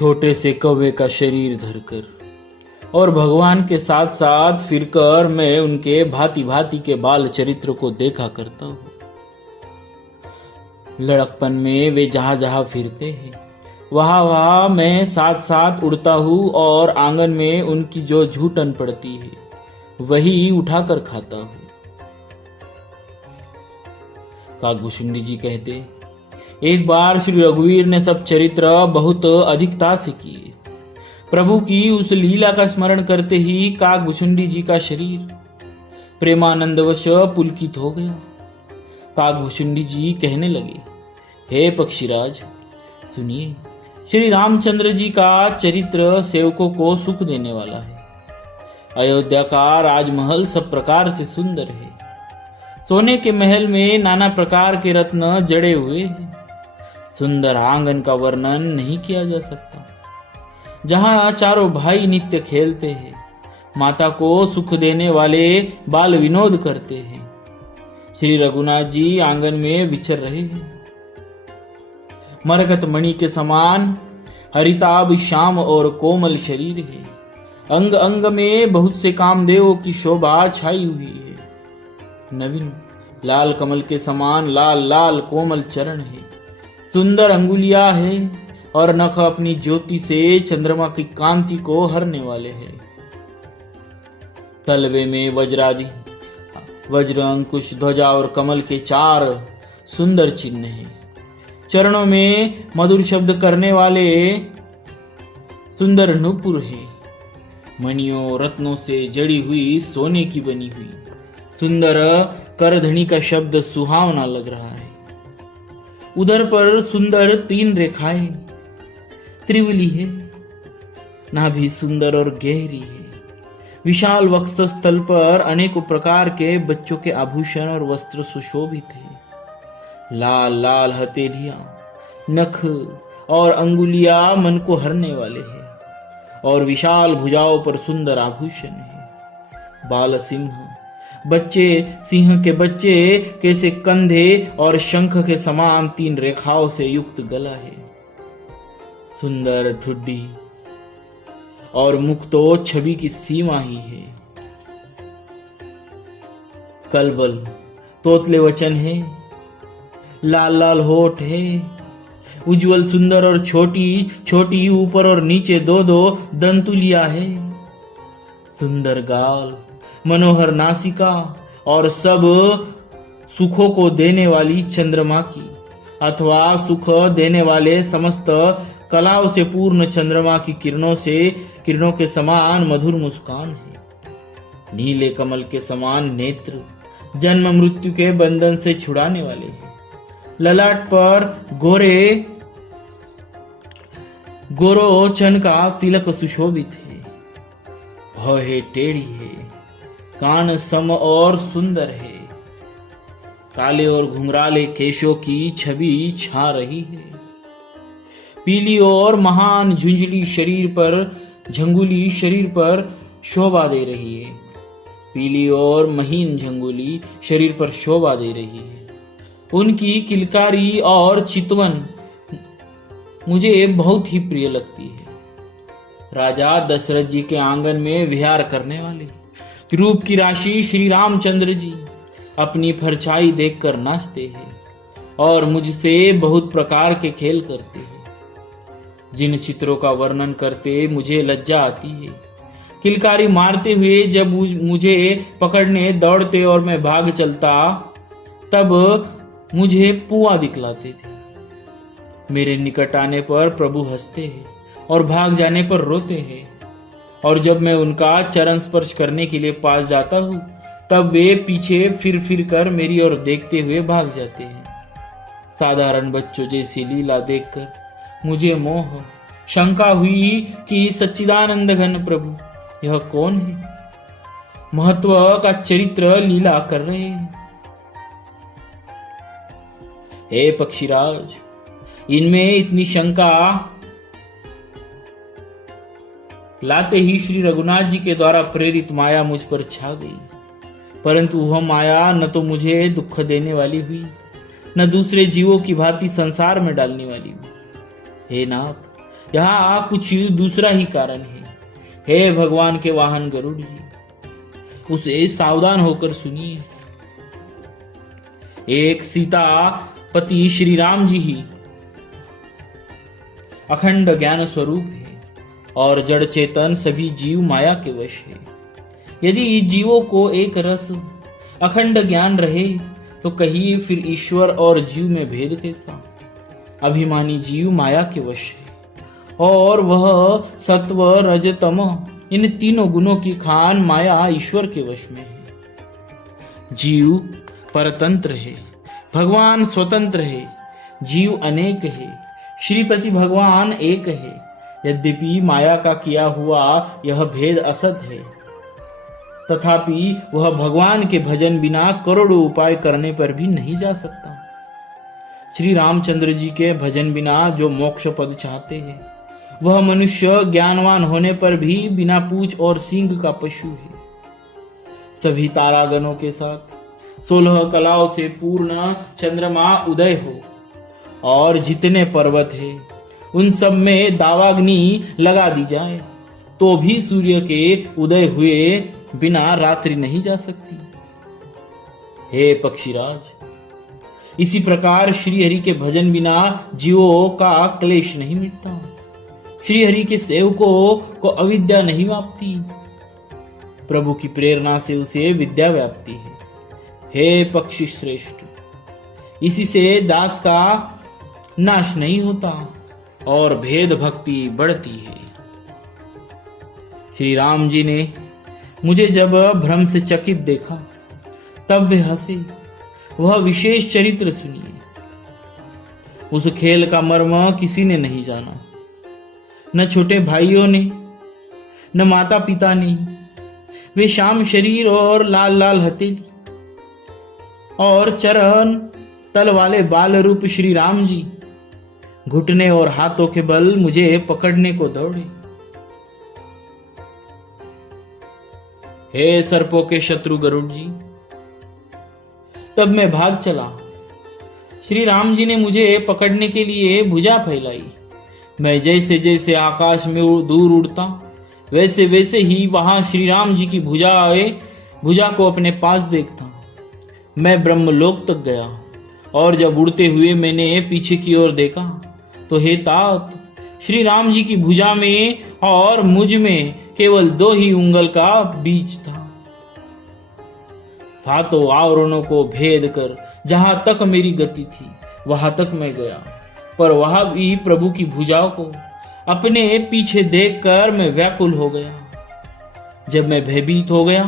छोटे से कौवे का शरीर धरकर और भगवान के साथ साथ फिरकर मैं उनके भांति भांति के बाल चरित्र को देखा करता हूँ। लड़कपन में वे जहां जहां फिरते हैं वहां वहां मैं साथ साथ उड़ता हूँ और आंगन में उनकी जो झूठन पड़ती है वही उठाकर खाता हूँ। काकभूषुंडी जी कहते, एक बार श्री रघुवीर ने सब चरित्र बहुत अधिकता से किए। प्रभु की उस लीला का स्मरण करते ही काकभूषुंडी जी का शरीर प्रेमानंदवश पुलकित हो गया। काकभूषुंडी जी कहने लगे, हे पक्षीराज, सुनिए, श्री रामचंद्र जी का चरित्र सेवकों को सुख देने वाला है। अयोध्या का राजमहल सब प्रकार से सुंदर है। सोने के महल में नाना प्रकार के रत्न जड़े हुए हैं। सुंदर आंगन का वर्णन नहीं किया जा सकता। जहां चारों भाई नित्य खेलते हैं, माता को सुख देने वाले बाल विनोद करते हैं। श्री रघुनाथ जी आंगन में विचर रहे हैं। मरकत मणि के समान हरिताभ श्याम और कोमल शरीर है। अंग अंग में बहुत से कामदेवों की शोभा छाई हुई है। नवीन लाल कमल के समान लाल लाल कोमल चरण है। सुंदर अंगुलियां है और नख अपनी ज्योति से चंद्रमा की कांति को हरने वाले हैं। तलवे में वज्रादि वज्र अंकुश ध्वजा और कमल के 4 सुंदर चिन्ह हैं। चरणों में मधुर शब्द करने वाले सुंदर नुपुर है। मणियों रत्नों से जड़ी हुई सोने की बनी हुई सुंदर करधनी का शब्द सुहावना लग रहा है। उधर पर सुंदर 3 रेखाएं त्रिवली है। नाभि सुंदर और गहरी है। विशाल वक्षस्थल पर अनेकों प्रकार के बच्चों के आभूषण और वस्त्र सुशोभित है। लाल लाल हथेलियां, नख और अंगुलियां मन को हरने वाले हैं और विशाल भुजाओं पर सुंदर आभूषण है। बाल सिंह, बच्चे सिंह के बच्चे कैसे कंधे और शंख के समान 3 रेखाओं से युक्त गला है। सुंदर ठुड्डी और मुख तो छवि की सीमा ही है। कलबल तोतले वचन है। लाल लाल होठ है। उज्जवल सुंदर और छोटी छोटी ऊपर और नीचे 2-2 दंतुलिया है। सुंदर गाल, मनोहर नासिका और सब सुखों को देने वाली चंद्रमा की अथवा सुख देने वाले समस्त कलाओं से पूर्ण चंद्रमा की किरणों के समान मधुर मुस्कान है। नीले कमल के समान नेत्र जन्म मृत्यु के बंधन से छुड़ाने वाले हैं। ललाट पर गोरोचन का तिलक सुशोभित है। भौं टेढ़ी है। कान सम और सुंदर है। काले और घुंघराले केशों की छवि छा रही है। पीली और महान झुंझुली शरीर पर शोभा दे रही है। पीली और महीन झंगुली शरीर पर शोभा दे रही है। उनकी किलकारी और चितवन मुझे बहुत ही प्रिय लगती है। राजा दशरथ जी के आंगन में विहार करने वाले रूप की राशि श्री रामचंद्र जी अपनी परछाई देखकर नाचते हैं और मुझसे बहुत प्रकार के खेल करते हैं। जिन चित्रों का वर्णन करते मुझे लज्जा आती है। किलकारी मारते हुए जब मुझे पकड़ने दौड़ते और मैं भाग चलता तब मुझे पुआ दिखलाते थे। मेरे निकट आने पर प्रभु हंसते हैं और भाग जाने पर रोते हैं और जब मैं उनका चरण स्पर्श करने के लिए पास जाता हूँ तब वे पीछे फिर कर मेरी ओर देखते हुए भाग जाते हैं। साधारण बच्चों जैसी लीला देखकर मुझे मोह शंका हुई कि सच्चिदानंद घन प्रभु यह कौन है? महत्व का चरित्र लीला कर रहे हैं। हे पक्षीराज, इनमें इतनी शंका लाते ही श्री रघुनाथ जी के द्वारा प्रेरित माया मुझ पर छा गई। परंतु वह माया न तो मुझे दुख देने वाली हुई न दूसरे जीवों की भांति संसार में डालने वाली हुई। हे नाथ, यहाँ कुछ दूसरा ही कारण है। हे भगवान के वाहन गरुड़ जी, उसे सावधान होकर सुनिए। एक सीता पति श्री राम जी ही अखंड ज्ञान स्वरूप है और जड़ चेतन सभी जीव माया के वश है। यदि जीवों को एक रस अखंड ज्ञान रहे तो कहिए फिर ईश्वर और जीव में भेद कैसा। अभिमानी जीव माया के वश है और वह सत्व रज तम इन तीनों गुणों की खान माया ईश्वर के वश में है। जीव परतंत्र है, भगवान स्वतंत्र है। जीव अनेक है, श्रीपति भगवान एक है। यद्यपि माया का किया हुआ यह भेद असत है, तथापि वह भगवान के भजन बिना करोड़ों उपाय करने पर भी नहीं जा सकता। श्री रामचंद्र जी के भजन बिना जो मोक्ष पद चाहते हैं, वह मनुष्य ज्ञानवान होने पर भी बिना पूंछ और सींग का पशु है। सभी तारागणों के साथ 16 कलाओं से पूर्ण चंद्रमा उदय हो और जितने पर्वत है उन सब में दावाग्नि लगा दी जाए तो भी सूर्य के उदय हुए बिना रात्रि नहीं जा सकती। हे पक्षीराज, इसी प्रकार श्री हरि के भजन बिना जीवों का क्लेश नहीं मिटता। श्री हरि के सेवकों को अविद्या नहीं व्याप्ति, प्रभु की प्रेरणा से उसे विद्या व्याप्ति है। हे पक्षी श्रेष्ठ, इसी से दास का नाश नहीं होता और भेद भक्ति बढ़ती है। श्री राम जी ने मुझे जब भ्रम से चकित देखा तब वे हंसे। वह विशेष चरित्र सुनिए। उस खेल का मर्म किसी ने नहीं जाना, न छोटे भाइयों ने, न माता पिता ने। वे श्याम शरीर और लाल लाल हथेली और चरण तल वाले बाल रूप श्री राम जी घुटने और हाथों के बल मुझे पकड़ने को दौड़े। हे सर्पों के शत्रु गरुड़ जी, तब मैं भाग चला। श्री राम जी ने मुझे पकड़ने के लिए भुजा फैलाई। मैं जैसे जैसे आकाश में दूर उड़ता, वैसे वैसे ही वहां श्री राम जी की भुजा को अपने पास देखता। मैं ब्रह्मलोक तक गया और जब उड़ते हुए मैंने पीछे की ओर देखा तो हे तात, श्री राम जी की भुजा में और मुझ में केवल 2 ही उंगल का बीच था। सातों आवरणों को भेद कर जहां तक मेरी गति थी वहां तक मैं गया, पर वहां भी प्रभु की भुजाओं को अपने पीछे देखकर मैं व्याकुल हो गया। जब मैं भयभीत हो गया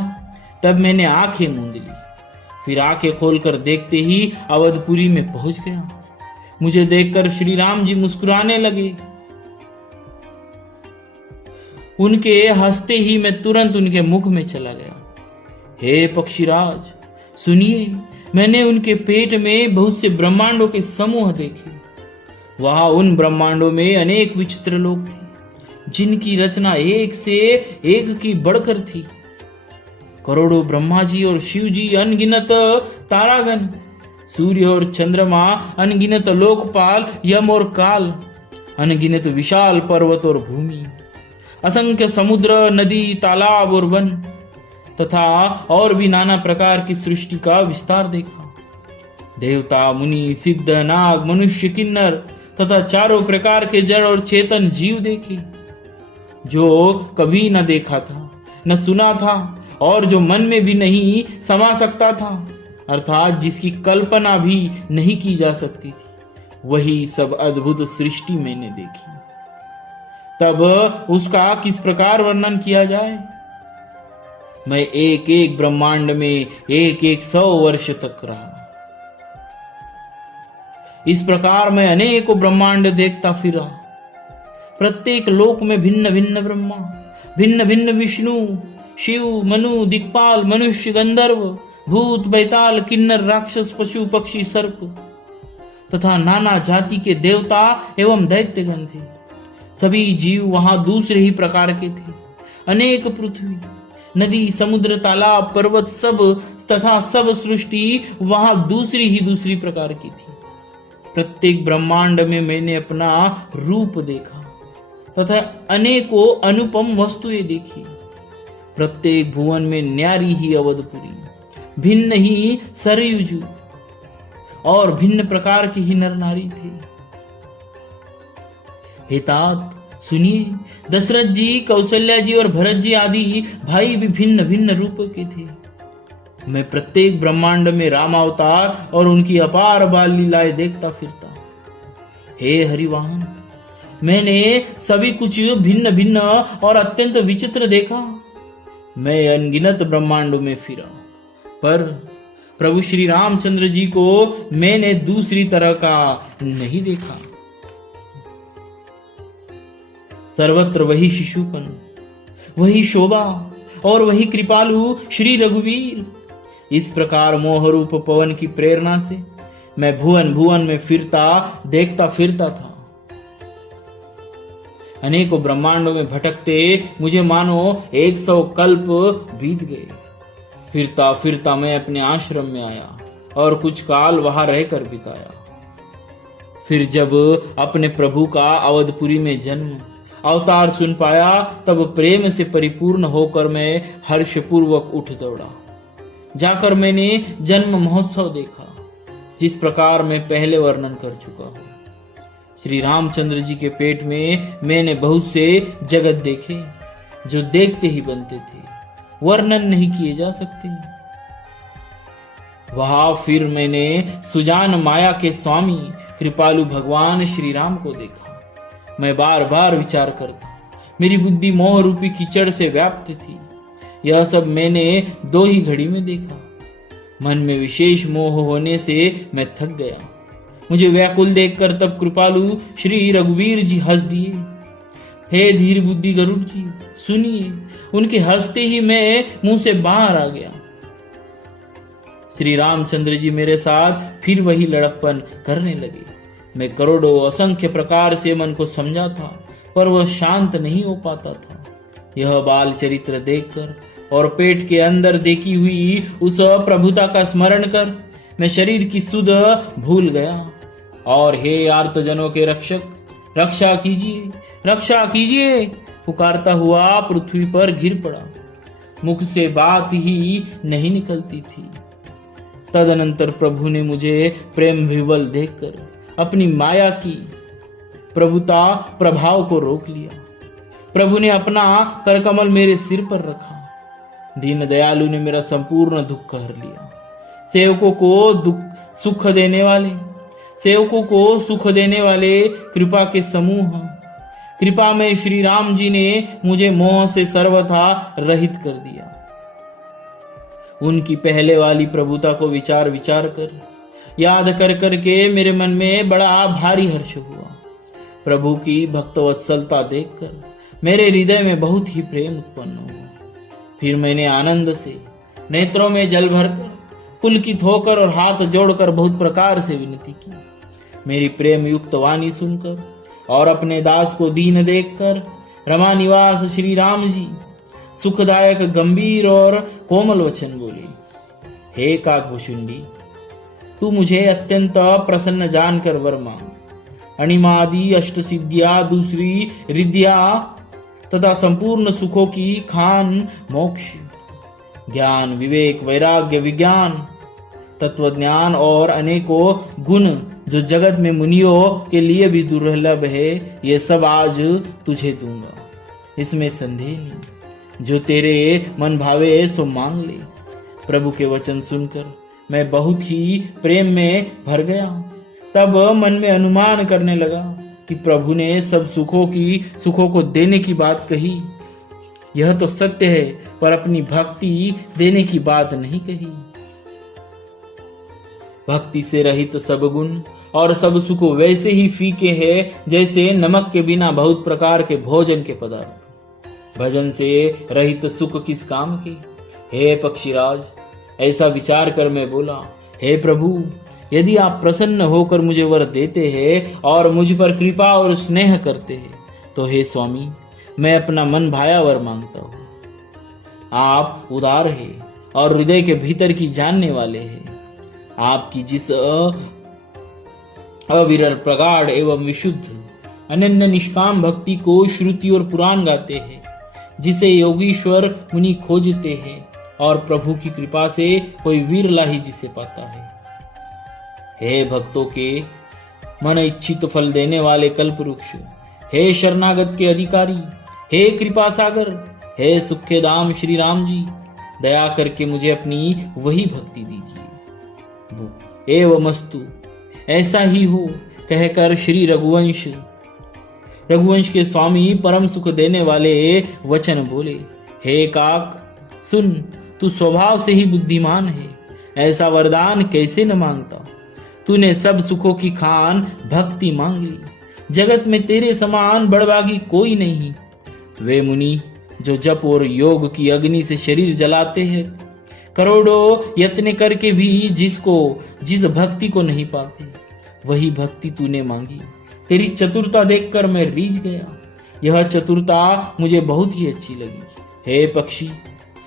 तब मैंने आंखें मूंद ली। फिर आंखें खोलकर देखते ही अवधपुरी में पहुंच गया। मुझे देखकर श्री राम जी मुस्कुराने लगे। उनके हंसते ही मैं तुरंत उनके मुख में चला गया। हे पक्षीराज, सुनिए, मैंने उनके पेट में बहुत से ब्रह्मांडों के समूह देखे। वहां उन ब्रह्मांडों में अनेक विचित्र लोग थे, जिनकी रचना एक से एक की बढ़कर थी। करोड़ों ब्रह्मा जी और शिव जी, अनगिनत तारागण, सूर्य और चंद्रमा, अनगिनत लोकपाल, यम और काल, अनगिनत विशाल पर्वत और भूमि, असंख्य समुद्र, नदी, तालाब और वन तथा और भी नाना प्रकार की सृष्टि का विस्तार देखा। देवता, मुनि, सिद्ध, नाग, मनुष्य, किन्नर तथा चारों प्रकार के जड़ और चेतन जीव देखे, जो कभी न देखा था, न सुना था और जो मन में भी नहीं समा सकता था, अर्थात जिसकी कल्पना भी नहीं की जा सकती थी। वही सब अद्भुत सृष्टि मैंने देखी। तब उसका किस प्रकार वर्णन किया जाए। मैं एक एक ब्रह्मांड में एक 100 वर्ष तक रहा। इस प्रकार मैं अनेकों ब्रह्मांड देखता फिरा। प्रत्येक लोक में भिन्न भिन्न ब्रह्मा, भिन्न भिन्न विष्णु, शिव, मनु, दिक्पाल, मनुष्य, गंधर्व, भूत, बैताल, किन्नर, राक्षस, पशु, पक्षी, सर्प तथा नाना जाति के देवता एवं दैत्यगण थे। सभी जीव वहां दूसरे ही प्रकार के थे। अनेक पृथ्वी, नदी, समुद्र, तालाब, पर्वत सब तथा सब सृष्टि वहां दूसरी प्रकार की थी। प्रत्येक ब्रह्मांड में मैंने अपना रूप देखा। तथा अनेकों अनुपम वस्तुएं देखी। प्रत्येक भुवन में न्यारी ही अवधपुरी, भिन्न ही सरयुजु और भिन्न प्रकार के ही नर नारी थे। हे तात सुनिए, दशरथ जी, कौशल्या जी और भरत जी आदि भाई भी भिन्न भिन्न रूप के थे। मैं प्रत्येक ब्रह्मांड में राम अवतार और उनकी अपार बाल लीलाएं देखता फिरता। हे हरिवाहन, मैंने सभी कुछ भिन्न भिन्न और अत्यंत विचित्र देखा। मैं अनगिनत ब्रह्मांडों में फिरा, पर प्रभु श्री रामचंद्र जी को मैंने दूसरी तरह का नहीं देखा। सर्वत्र वही शिशुपन, वही शोभा और वही कृपालु श्री रघुवीर। इस प्रकार मोहरूप पवन की प्रेरणा से मैं भुवन भुवन में फिरता देखता फिरता था। अनेकों ब्रह्मांडों में भटकते मुझे मानो 100 कल्प बीत गए। फिरता फिरता मैं अपने आश्रम में आया और कुछ काल वहां रहकर बिताया। फिर जब अपने प्रभु का अवधपुरी में जन्म अवतार सुन पाया, तब प्रेम से परिपूर्ण होकर मैं हर्षपूर्वक उठ दौड़ा। जाकर मैंने जन्म महोत्सव देखा, जिस प्रकार मैं पहले वर्णन कर चुका हूं। श्री रामचंद्र जी के पेट में मैंने बहुत से जगत देखे, जो देखते ही बनते थे, वर्णन नहीं किए जा सकते। वहां फिर मैंने सुजान माया के स्वामी कृपालु भगवान श्री राम को देखा। मैं बार बार विचार करता, मेरी बुद्धि मोह रूपी कीचड़ से व्याप्त थी। यह सब मैंने 2 ही घड़ी में देखा। मन में विशेष मोह होने से मैं थक गया। मुझे व्याकुल देखकर तब कृपालु श्री रघुवीर जी हंस दिए। हे धीर बुद्धि गरुड़ जी, सुनिए। उनके हंसते ही मैं मुंह से बाहर आ गया। श्री रामचंद्र जी मेरे साथ फिर वही लड़कपन करने लगे। मैं करोड़ों असंख्य प्रकार से मन को समझा था, पर वह शांत नहीं हो पाता था। यह बाल चरित्र देखकर और पेट के अंदर देखी हुई उस प्रभुता का स्मरण कर मैं शरीर की सुध भूल गया और हे आर्तजनों के रक्षक, रक्षा कीजिए, रक्षा कीजिए पुकारता हुआ पृथ्वी पर गिर पड़ा। मुख से बात ही नहीं निकलती थी। तदनंतर प्रभु ने मुझे प्रेम विवल देखकर अपनी माया की प्रभुता प्रभाव को रोक लिया। प्रभु ने अपना करकमल मेरे सिर पर रखा। दीन दयालु ने मेरा संपूर्ण दुख हर लिया। सेवकों को सुख देने वाले कृपा के समूह, कृपा में श्री राम जी ने मुझे मोह से सर्वथा रहित कर दिया। उनकी पहले वाली प्रभुता को विचार विचार कर, याद कर करके मेरे मन में बड़ा भारी हर्ष हुआ। प्रभु की भक्तवत्सलता देखकर मेरे हृदय में बहुत ही प्रेम उत्पन्न हुआ। फिर मैंने आनंद से नेत्रों में जल भरकर, पुलकित होकर और हाथ जोड़कर बहुत प्रकार से विनती की। मेरी प्रेम युक्त वाणी सुनकर और अपने दास को दीन देखकर रमा निवास श्री राम जी सुखदायक गंभीर और कोमल वचन बोले। हे काकभुशुंडी, तू मुझे अत्यंत प्रसन्न जानकर वर मांग। अणिमादि अष्ट सिद्धियां, दूसरी रिद्धिया तथा संपूर्ण सुखों की खान मोक्ष, ज्ञान विवेक वैराग्य विज्ञान तत्व ज्ञान और अनेकों गुण जो जगत में मुनियों के लिए भी दुर्लभ है, ये सब आज तुझे दूंगा, इसमें संदेह नहीं। जो तेरे मन भावे सो मांग ले। प्रभु के वचन सुनकर मैं बहुत ही प्रेम में भर गया। तब मन में अनुमान करने लगा कि प्रभु ने सब सुखों को देने की बात कही। यह तो सत्य है, पर अपनी भक्ति देने की बात नहीं कही। भक्ति से रहित सब गुण और सब सुख वैसे ही फीके हैं जैसे नमक के बिना बहुत प्रकार के भोजन के पदार्थ। भजन से रहित सुख किस काम के। हे पक्षीराज, ऐसा विचार कर मैं बोला, हे प्रभु, यदि आप प्रसन्न होकर मुझे वर देते हैं और मुझ पर कृपा और स्नेह करते हैं, तो हे स्वामी, मैं अपना मन भाया वर मांगता हूँ। आप उदार हैं और हृदय के भीतर की जानने वाले हैं। आपकी जिस अविरल प्रगाढ़ एवं विशुद्ध अनन्य निष्काम भक्ति को श्रुति और पुराण गाते हैं, जिसे योगीश्वर मुनि खोजते हैं और प्रभु की कृपा से कोई विरला ही जिसे पाता है। हे भक्तों के मन इच्छित फल देने वाले कल्पवृक्ष, हे शरणागत के अधिकारी, हे कृपा सागर, हे सुखे धाम श्री राम जी, दया करके मुझे अपनी वही भक्ति दीजिए। एवमस्तु, ऐसा ही हो कहकर श्री रघुवंश के स्वामी परम सुख देने वाले वचन बोले। हे काक सुन, तू स्वभाव से ही बुद्धिमान है, ऐसा वरदान कैसे न मांगता। तूने सब सुखों की खान भक्ति मांग ली, जगत में तेरे समान बड़भागी कोई नहीं। वे मुनि जो जप और योग की अग्नि से शरीर जलाते हैं, करोड़ों यत्न करके भी जिस भक्ति को नहीं पाते, वही भक्ति तूने मांगी। तेरी चतुरता देखकर मैं रीझ गया, यह चतुरता मुझे बहुत ही अच्छी लगी। हे पक्षी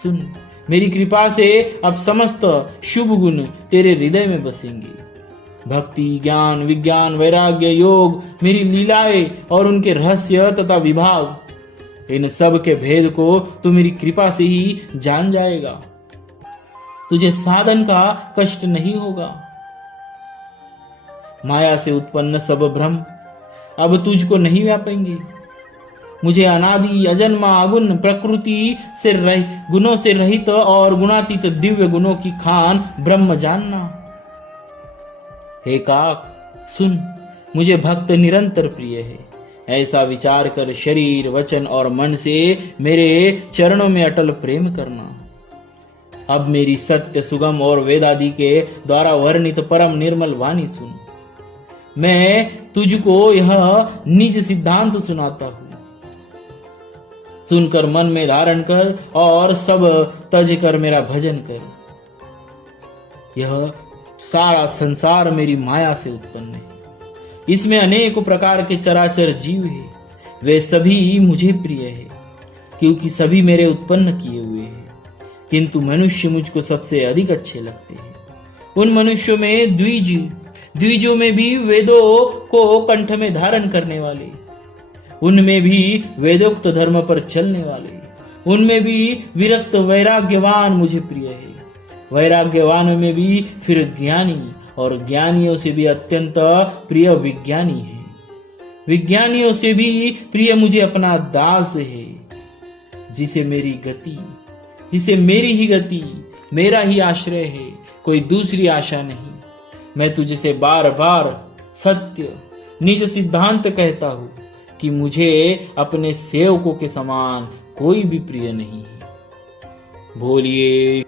सुन, मेरी कृपा से अब समस्त शुभ गुण तेरे हृदय में बसेंगे। भक्ति, ज्ञान, विज्ञान, वैराग्य, योग, मेरी लीलाएं और उनके रहस्य तथा विभाग, इन सब के भेद को तू मेरी कृपा से ही जान जाएगा। तुझे साधन का कष्ट नहीं होगा। माया से उत्पन्न सब भ्रम अब तुझको नहीं व्यापेंगे। मुझे अनादि अजन्मा अगुण प्रकृति से गुणों से रहित और गुणातीत दिव्य गुणों की खान ब्रह्म जानना। हे काक सुन, मुझे भक्त निरंतर प्रिय है, ऐसा विचार कर शरीर, वचन और मन से मेरे चरणों में अटल प्रेम करना। अब मेरी सत्य, सुगम और वेदादि के द्वारा वर्णित परम निर्मल वाणी सुन। मैं तुझको यह निज सिद्धांत सुनाता हूं, सुनकर मन में धारण कर और सब तज कर मेरा भजन कर। यह सारा संसार मेरी माया से उत्पन्न है, इसमें अनेक प्रकार के चराचर जीव हैं, वे सभी मुझे प्रिय है, क्योंकि सभी मेरे उत्पन्न किए हुए हैं। किंतु मनुष्य मुझको सबसे अधिक अच्छे लगते हैं। उन मनुष्यों में द्विजों में भी वेदों को कंठ में धारण करने वाले, उनमें भी वेदोक्त धर्म पर चलने वाले, उनमें भी विरक्त वैराग्यवान मुझे प्रिय है। वैराग्यवान में भी फिर ज्ञानी, और ज्ञानियों से भी अत्यंत प्रिय विज्ञानी है। विज्ञानियों से भी प्रिय मुझे अपना दास है, जिसे मेरी ही गति, मेरा ही आश्रय है, कोई दूसरी आशा नहीं। मैं तुझसे बार बार सत्य निज सिद्धांत कहता हूं कि मुझे अपने सेवकों के समान कोई भी प्रिय नहीं है। बोलिए